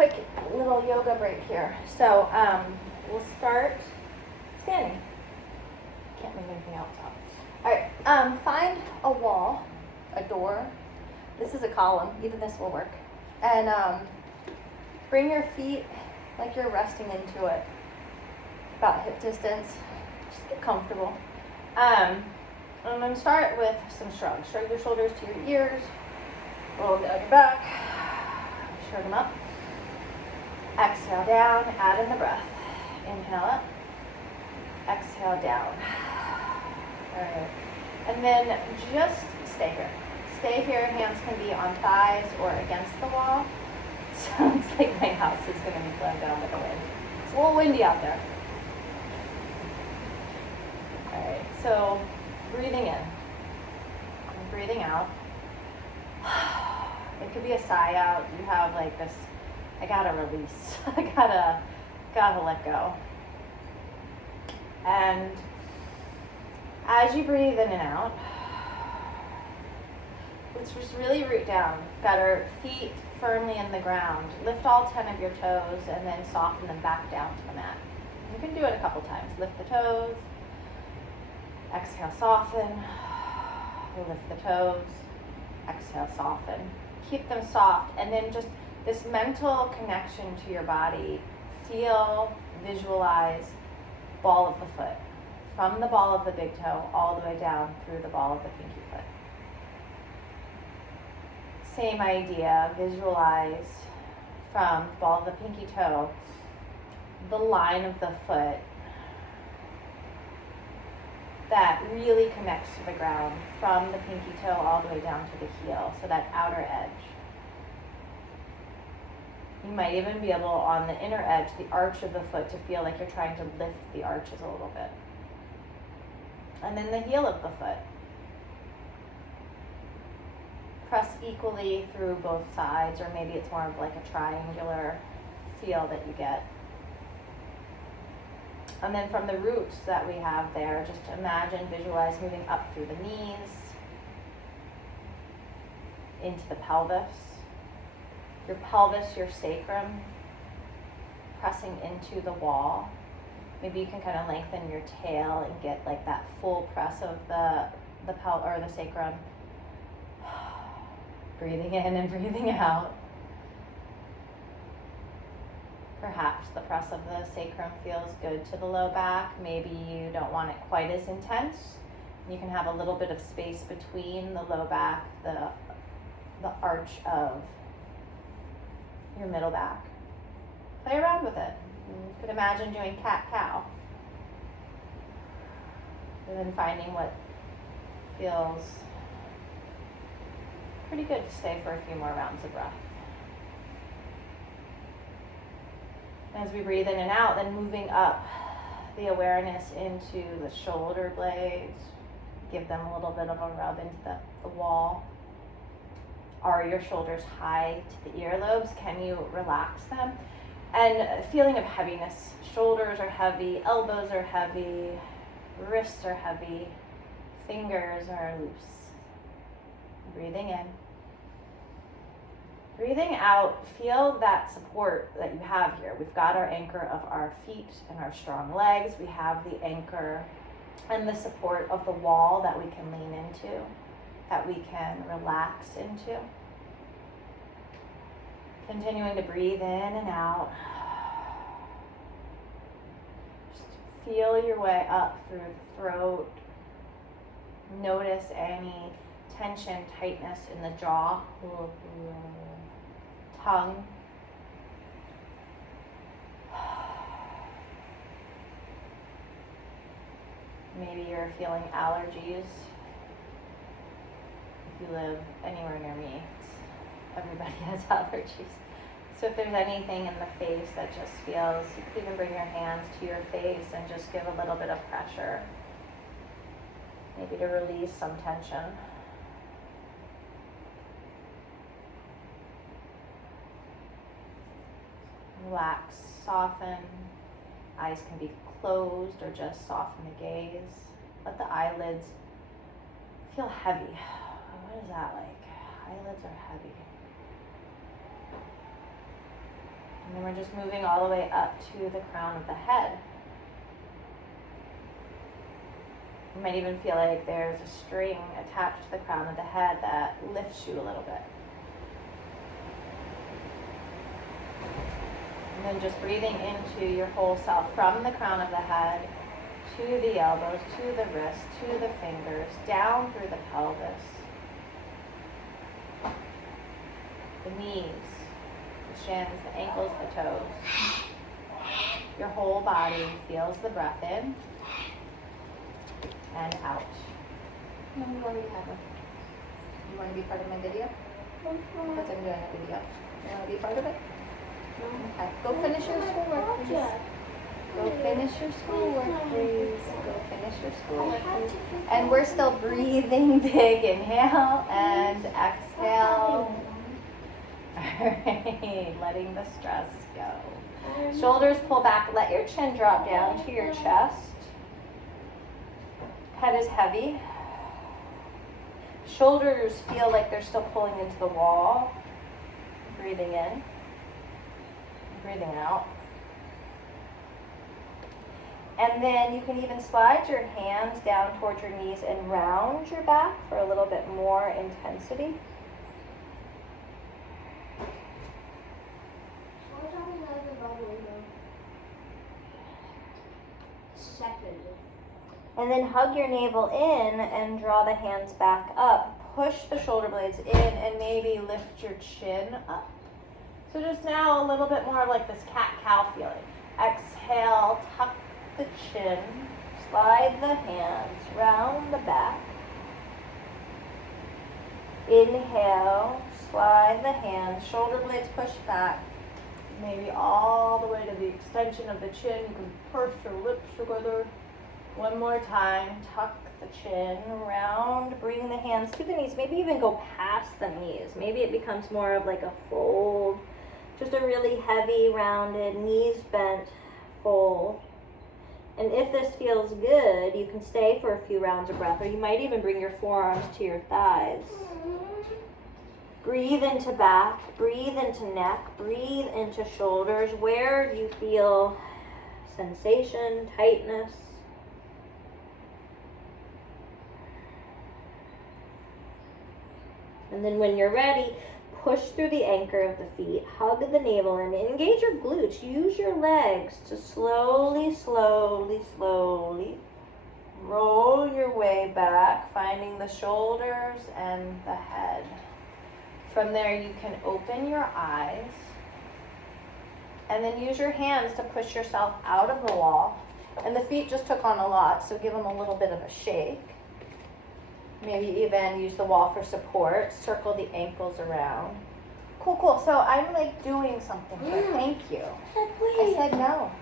quick little yoga break here. So we'll start standing. Can't move anything else up. All right, find a wall, a door. This is a column, even this will work. And bring your feet like you're resting into it, about hip distance. Just get comfortable. I'm going to start with some shrugs. Shrug your shoulders to your ears, roll down your back, shrug them up. Exhale down, add in the breath. Inhale up, exhale down. All right, and then just stay here. Stay here, hands can be on thighs or against the wall. Sounds like my house is going to be blown down with the wind. It's a little windy out there. All right, so breathing in and breathing out. It could be a sigh out. You have like this, I gotta release. I gotta let go. And as you breathe in and out, let's just really root down. Got our feet firmly in the ground. Lift all 10 of your toes and then soften them back down to the mat. You can do it a couple times. Lift the toes. Exhale, soften. Lift the toes. Exhale, soften. Keep them soft. And then just this mental connection to your body. Feel, visualize ball of the foot. From the ball of the big toe all the way down through the ball of the pinky foot. Same idea, visualize from the ball of the pinky toe, the line of the foot that really connects to the ground from the pinky toe all the way down to the heel, so that outer edge. You might even be able on the inner edge, the arch of the foot, to feel like you're trying to lift the arches a little bit. And then the heel of the foot. Press equally through both sides, or maybe it's more of like a triangular feel that you get. And then from the roots that we have there, just imagine, visualize moving up through the knees, into the pelvis. Your pelvis, your sacrum, pressing into the wall. Maybe you can kind of lengthen your tail and get like that full press of the sacrum. Breathing in and breathing out. Perhaps the press of the sacrum feels good to the low back. Maybe you don't want it quite as intense. You can have a little bit of space between the low back, the arch of your middle back. Play around with it. You could imagine doing cat-cow. And then finding what feels pretty good to stay for a few more rounds of breath. As we breathe in and out, then moving up the awareness into the shoulder blades. Give them a little bit of a rub into the wall. Are your shoulders high to the earlobes? Can you relax them? And a feeling of heaviness. Shoulders are heavy, elbows are heavy, wrists are heavy, fingers are loose. Breathing in. Breathing out, feel that support that you have here. We've got our anchor of our feet and our strong legs. We have the anchor and the support of the wall that we can lean into, that we can relax into. Continuing to breathe in and out. Just feel your way up through the throat. Notice any tension, tightness in the jaw. Tongue. Maybe you're feeling allergies. If you live anywhere near me, everybody has allergies. So if there's anything in the face that just feels, you could even bring your hands to your face and just give a little bit of pressure. Maybe to release some tension. Relax, soften. Eyes can be closed or just soften the gaze. Let the eyelids feel heavy. What is that like? Eyelids are heavy. And then we're just moving all the way up to the crown of the head. You might even feel like there's a string attached to the crown of the head that lifts you a little bit. And then just breathing into your whole self from the crown of the head to the elbows, to the wrists, to the fingers, down through the pelvis, the knees, the shins, the ankles, the toes. Your whole body feels the breath in and out. No, you already have one. You want to be part of my video? Because I'm doing a video. You want to be part of it? Okay. Go finish your schoolwork, please. Go finish your schoolwork, please. Go finish your schoolwork, please. And we're still breathing big. Inhale and exhale. Alright, letting the stress go. Shoulders pull back. Let your chin drop down to your chest. Head is heavy. Shoulders feel like they're still pulling into the wall. Breathing in. Breathing out. And then you can even slide your hands down towards your knees and round your back for a little bit more intensity. And then hug your navel in and draw the hands back up. Push the shoulder blades in and maybe lift your chin up. So just now a little bit more of like this cat-cow feeling. Exhale, tuck the chin, slide the hands round the back. Inhale, slide the hands, shoulder blades push back. Maybe all the way to the extension of the chin. You can purse your lips together. One more time, tuck the chin round, bring the hands to the knees, maybe even go past the knees. Maybe it becomes more of like a fold, just a really heavy, rounded, knees bent fold. And if this feels good, you can stay for a few rounds of breath, or you might even bring your forearms to your thighs. Breathe into back, breathe into neck, breathe into shoulders. Where do you feel sensation, tightness? And then when you're ready, push through the anchor of the feet, hug the navel and engage your glutes. Use your legs to slowly, slowly, slowly roll your way back, finding the shoulders and the head. From there, you can open your eyes and then use your hands to push yourself out of the wall. And the feet just took on a lot, so give them a little bit of a shake. Maybe even use the wall for support. Circle the ankles around. Cool, cool. So I'm like doing something here. Thank you. I said no.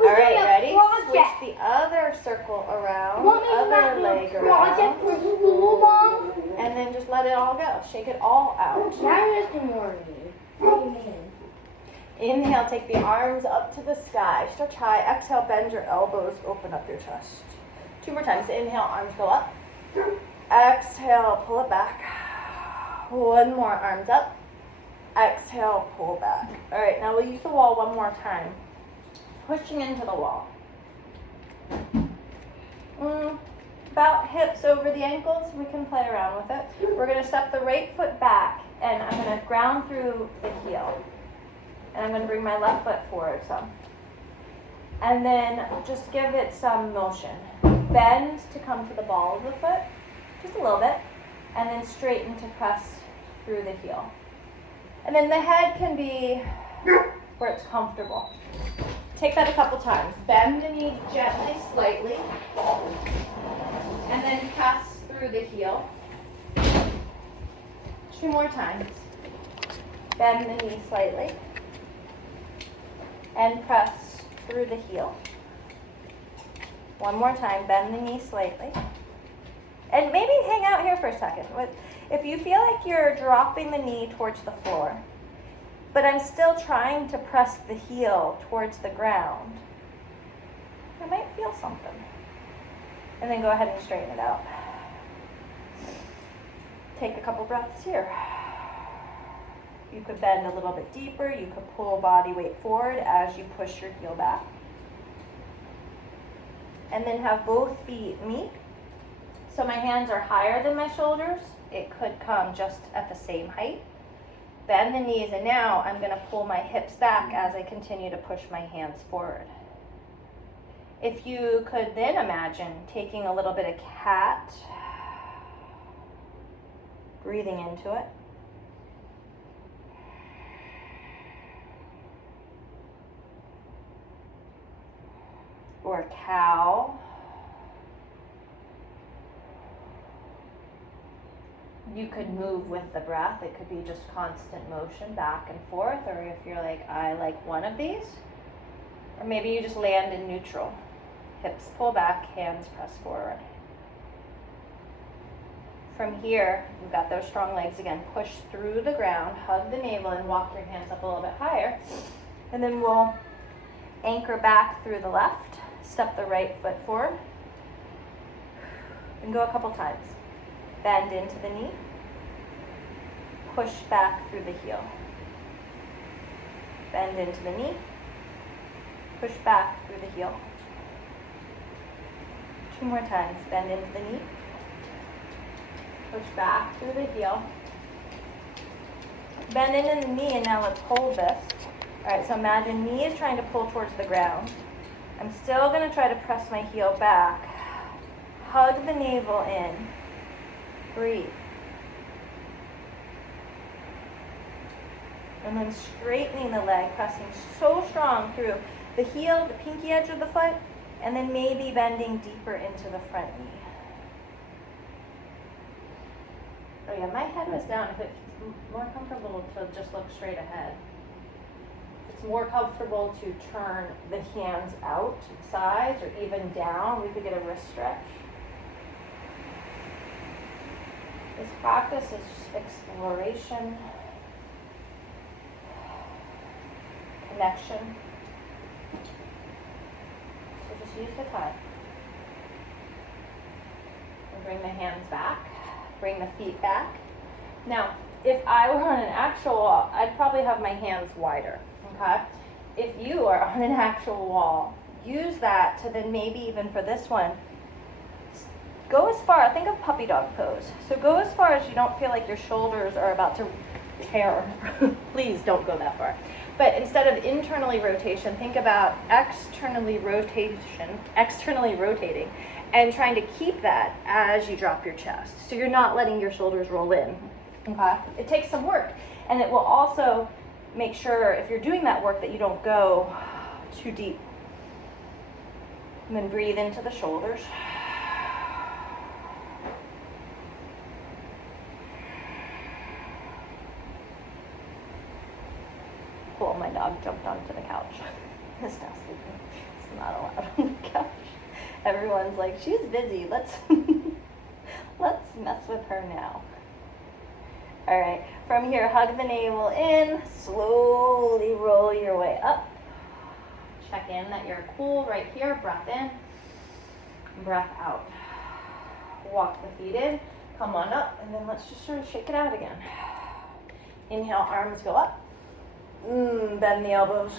All right, ready? Switch the other circle around. Other leg around. For school, Mom. And then just let it all go. Shake it all out. Inhale, take the arms up to the sky. Stretch high. Exhale, bend your elbows. Open up your chest. 2 more times. Inhale, arms go up. Exhale, pull it back. 1 more, arms up. Exhale, pull back. All right, now we'll use the wall 1 more time. Pushing into the wall. About hips over the ankles, we can play around with it. We're gonna step the right foot back and I'm gonna ground through the heel. And I'm gonna bring my left foot forward some. And then just give it some motion. Bend to come to the ball of the foot, just a little bit, and then straighten to press through the heel. And then the head can be where it's comfortable. Take that a couple times. Bend the knee gently, slightly, and then press through the heel. 2 more times. Bend the knee slightly, and press through the heel. 1 more time, bend the knee slightly. And maybe hang out here for a second. If you feel like you're dropping the knee towards the floor, but I'm still trying to press the heel towards the ground, I might feel something. And then go ahead and straighten it out. Take a couple breaths here. You could bend a little bit deeper. You could pull body weight forward as you push your heel back. And then have both feet meet. So my hands are higher than my shoulders. It could come just at the same height. Bend the knees, and now I'm going to pull my hips back as I continue to push my hands forward. If you could then imagine taking a little bit of cat, breathing into it. Or cow. You could move with the breath. It could be just constant motion back and forth, or if you're like, I like one of these, or maybe you just land in neutral. Hips pull back, hands press forward. From here, you've got those strong legs again. Push through the ground, hug the navel, and walk your hands up a little bit higher. And then we'll anchor back through the left, step the right foot forward, and go a couple times. Bend into the knee, push back through the heel. Bend into the knee, push back through the heel. 2 more times. Bend into the knee, push back through the heel. Bend into the knee, and now let's hold this. All right, so imagine knee is trying to pull towards the ground. I'm still going to try to press my heel back. Hug the navel in. Breathe. And then straightening the leg, pressing so strong through the heel, the pinky edge of the foot, and then maybe bending deeper into the front knee. Oh yeah, my head was down. If it's more comfortable to just look straight ahead. It's more comfortable to turn the hands out, sides, or even down. We could get a wrist stretch. This practice is exploration, connection. So just use the time. And bring the hands back, bring the feet back. Now, if I were on an actual wall, I'd probably have my hands wider, okay? If you are on an actual wall, use that to then maybe even for this one, go as far, think of puppy dog pose. So go as far as you don't feel like your shoulders are about to tear. Please don't go that far. But instead of internally rotation, think about externally rotating and trying to keep that as you drop your chest. So you're not letting your shoulders roll in. Okay? It takes some work. And it will also make sure if you're doing that work that you don't go too deep. And then breathe into the shoulders. Cool, my dog jumped onto the couch. He's now sleeping. It's not allowed on the couch. Everyone's like, she's busy. Let's mess with her now. All right, from here, hug the navel in. Slowly roll your way up. Check in that you're cool right here. Breath in, breath out. Walk the feet in. Come on up, and then let's just sort of shake it out again. Inhale, arms go up. Bend the elbows.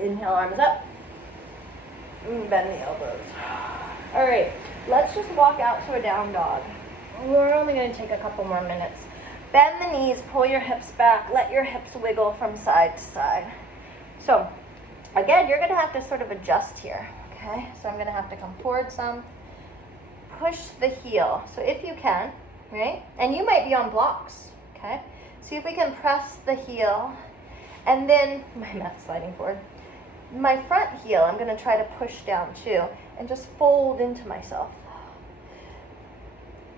Inhale, arms up. Bend the elbows. All right, let's just walk out to a down dog. We're only going to take a couple more minutes. Bend the knees, pull your hips back, let your hips wiggle from side to side. So, again, you're going to have to sort of adjust here, okay? So I'm going to have to come forward some. Push the heel, so if you can, right? And you might be on blocks, okay? See if we can press the heel, and then, my mat's sliding forward. My front heel, I'm going to try to push down too, and just fold into myself.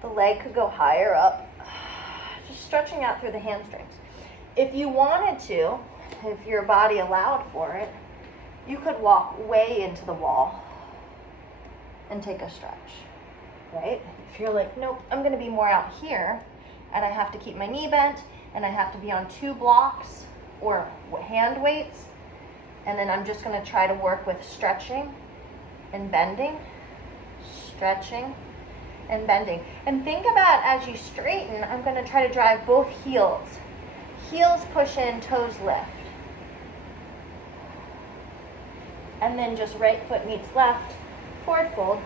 The leg could go higher up, just stretching out through the hamstrings. If you wanted to, if your body allowed for it, you could walk way into the wall and take a stretch, right? If you're like, nope, I'm going to be more out here, and I have to keep my knee bent, and I have to be on 2 blocks or hand weights, and then I'm just going to try to work with stretching and bending, stretching and bending. And think about as you straighten, I'm going to try to drive both heels. Heels push in, toes lift. And then just right foot meets left, forward fold.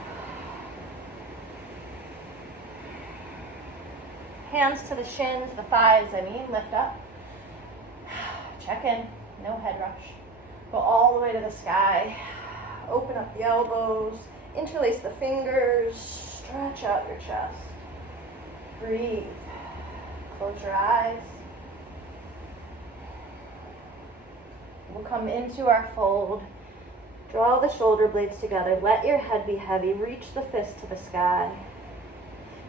Hands to the shins, the thighs, lift up. Check in, no head rush. Go all the way to the sky. Open up the elbows, interlace the fingers, stretch out your chest. Breathe. Close your eyes. We'll come into our fold. Draw the shoulder blades together. Let your head be heavy. Reach the fist to the sky.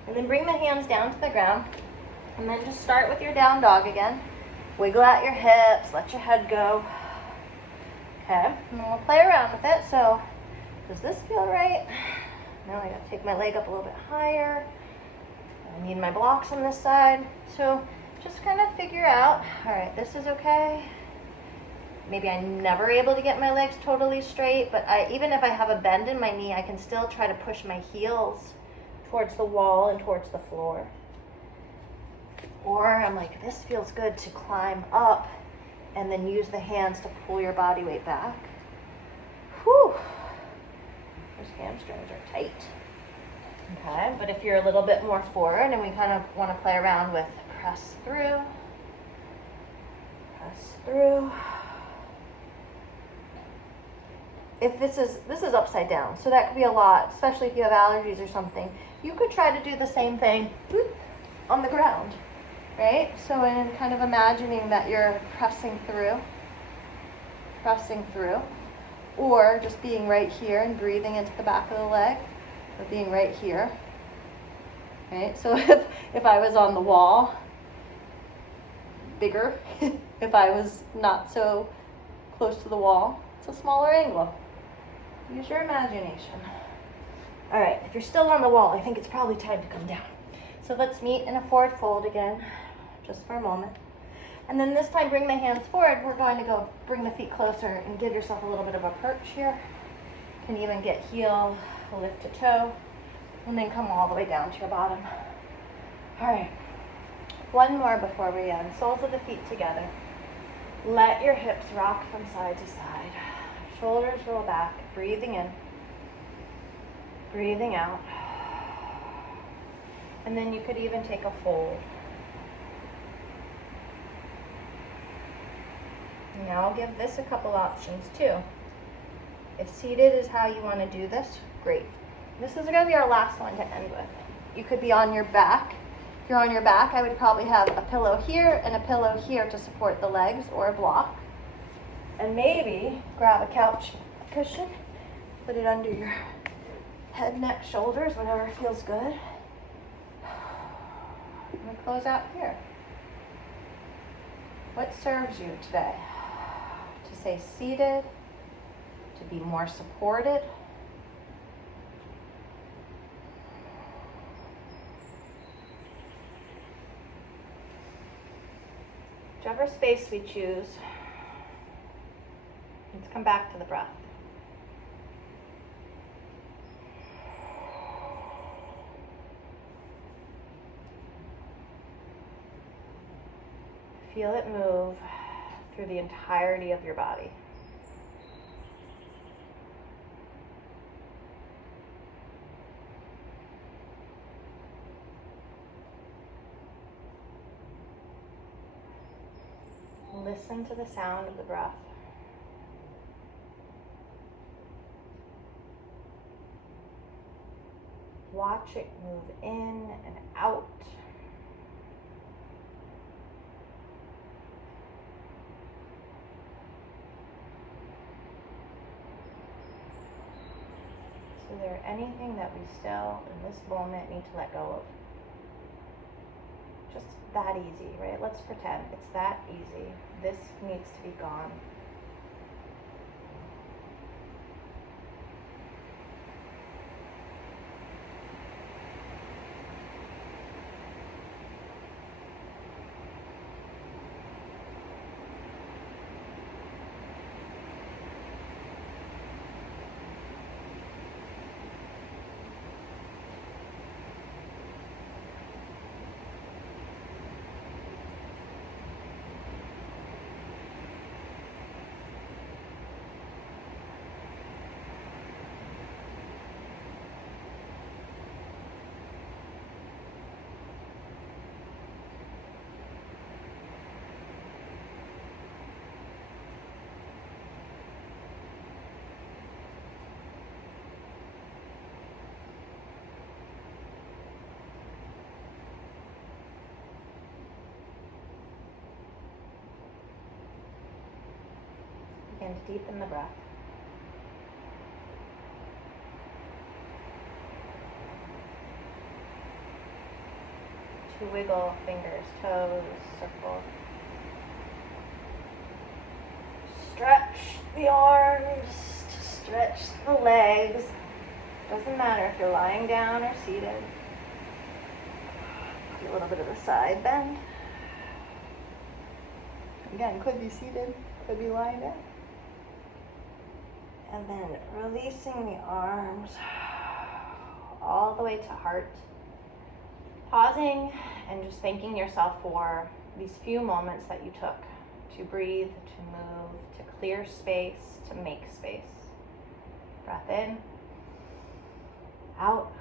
And then bring the hands down to the ground. And then just start with your down dog again. Wiggle out your hips. Let your head go. Okay, and then we'll play around with it. So, does this feel right? Now I gotta take my leg up a little bit higher. I need my blocks on this side. So, just kind of figure out, all right, this is okay. Maybe I'm never able to get my legs totally straight, but even if I have a bend in my knee, I can still try to push my heels towards the wall and towards the floor. Or I'm like, this feels good to climb up and then use the hands to pull your body weight back. Whew. Those hamstrings are tight. Okay, but if you're a little bit more forward and we kind of want to play around with press through, if this is upside down, so that could be a lot, especially if you have allergies or something. You could try to do the same thing on the ground, right? So in kind of imagining that you're pressing through, or just being right here and breathing into the back of the leg, or being right here, right? So if I was on the wall, bigger. If I was not so close to the wall, it's a smaller angle. Use your imagination. All right, if you're still on the wall, I think it's probably time to come down. So let's meet in a forward fold again, just for a moment. And then this time, bring the hands forward. We're going to go bring the feet closer and give yourself a little bit of a perch here. You can even get heel, lift to toe, and then come all the way down to your bottom. All right, one more before we end. Soles of the feet together. Let your hips rock from side to side. Shoulders roll back, breathing in, breathing out. And then you could even take a fold. Now I'll give this a couple options too. If seated is how you want to do this, great. This is going to be our last one to end with. You could be on your back. If you're on your back, I would probably have a pillow here and a pillow here to support the legs, or a block. And maybe grab a couch cushion, put it under your head, neck, shoulders, whatever feels good. And we close out here. What serves you today? To stay seated, to be more supported, whichever space we choose. Let's come back to the breath. Feel it move through the entirety of your body. Listen to the sound of the breath. Watch it move in and out. Is there anything that we still, in this moment, need to let go of? Just that easy, right? Let's pretend it's that easy. This needs to be gone. and deepen the breath. To wiggle fingers, toes, circle. Stretch the arms, stretch the legs. Doesn't matter if you're lying down or seated. A little bit of a side bend. Again, could be seated, could be lying down. And then releasing the arms all the way to heart. Pausing and just thanking yourself for these few moments that you took to breathe, to move, to clear space, to make space. Breath in, out.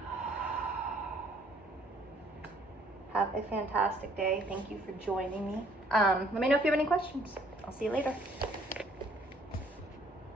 Have a fantastic day. Thank you for joining me. Let me know if you have any questions. I'll see you later.